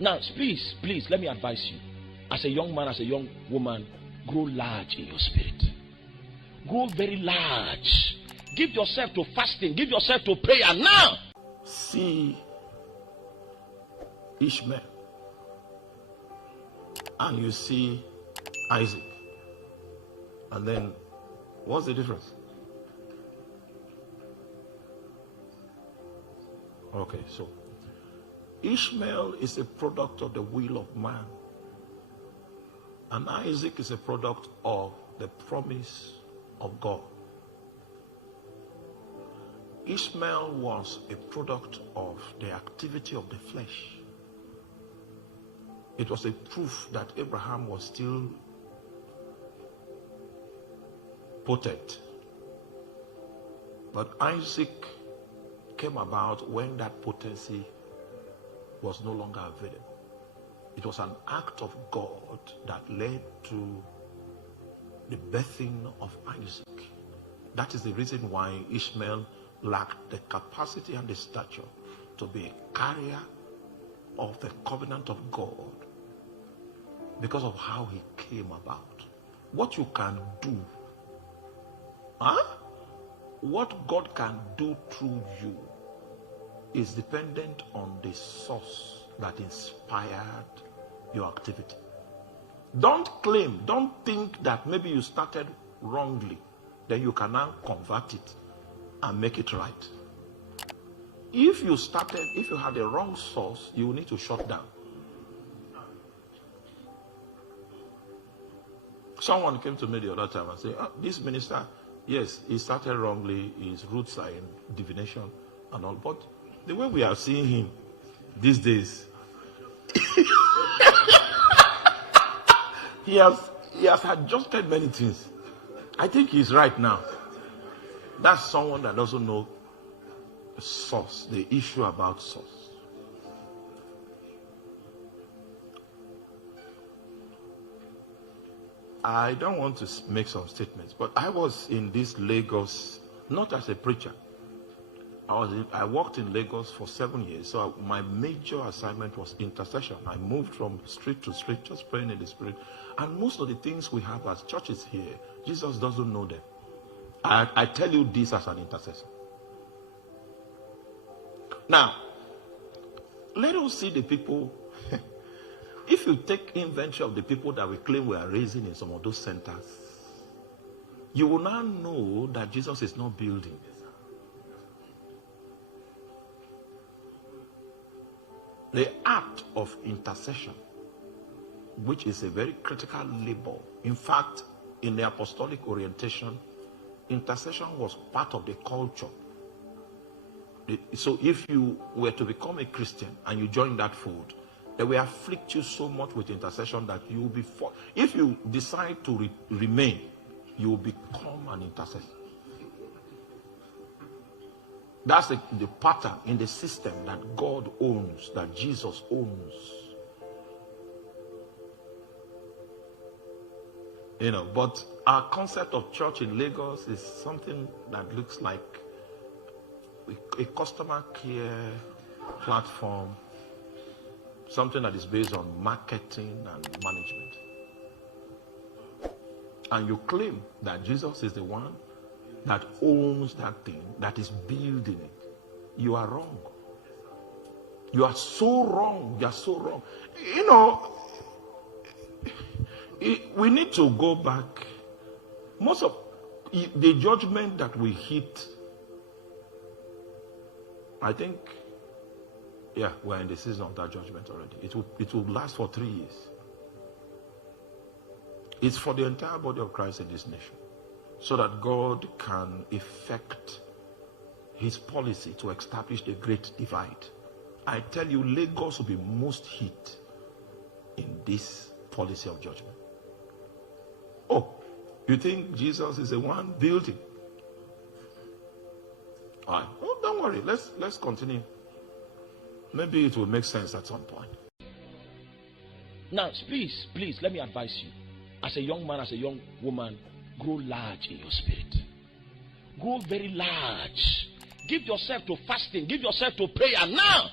Now, please, let me advise you. As a young man, as a young woman, grow large in your spirit. Grow very large. Give yourself to fasting. Give yourself to prayer now. See Ishmael and you see Isaac. And then, what's the difference? Okay, so Ishmael is a product of the will of man, and Isaac is a product of the promise of God. Ishmael was a product of the activity of the flesh. It was a proof that Abraham was still potent. But Isaac came about when that potency was no longer available. It was an act of God that led to the birthing of Isaac. That is the reason why Ishmael lacked the capacity and the stature to be a carrier of the covenant of God, because of how he came about. What you can do, what God can do through you is dependent on the source that inspired your activity. Don't claim, don't think that maybe you started wrongly, then you can now convert it and make it right. If you had a wrong source, you will need to shut down. Someone came to me the other time and said, this minister, yes, he started wrongly, his roots are in divination and all, but the way we are seeing him these days, he has adjusted many things. I think he's right now. That's someone that doesn't know the source, the issue about source. I don't want to make some statements, but I was in this Lagos, not as a preacher. I worked in Lagos for 7 years, so my major assignment was intercession. I moved from street to street, just praying in the spirit. And most of the things we have as churches here, Jesus doesn't know them. I tell you this as an intercessor. Now, let us see the people. If you take inventory of the people that we claim we are raising in some of those centers, you will now know that Jesus is not building. The act of intercession, which is a very critical labor. In fact, in the apostolic orientation, intercession was part of the culture. So if you were to become a Christian and you join that fold, they will afflict you so much with intercession that you will be if you decide to remain, you will become an intercessor. That's the pattern in the system that God owns, that Jesus owns. But our concept of church in Lagos is something that looks like a customer care platform, something that is based on marketing and management. And you claim that Jesus is the one that owns that thing, that is building it. You are wrong. You are so wrong. You are so wrong. We need to go back. Most of the judgment that we hit, I think, we're in the season of that judgment already. It will last for 3 years. It's for the entire body of Christ in this nation, so that God can effect his policy to establish the great divide. I tell you, Lagos will be most hit in this policy of judgment. Oh, you think Jesus is the one building? All right. Oh, don't worry. Let's continue. Maybe it will make sense at some point. Now, please, let me advise you. As a young man, as a young woman, grow large in your spirit. Grow very large. Give yourself to fasting. Give yourself to prayer now.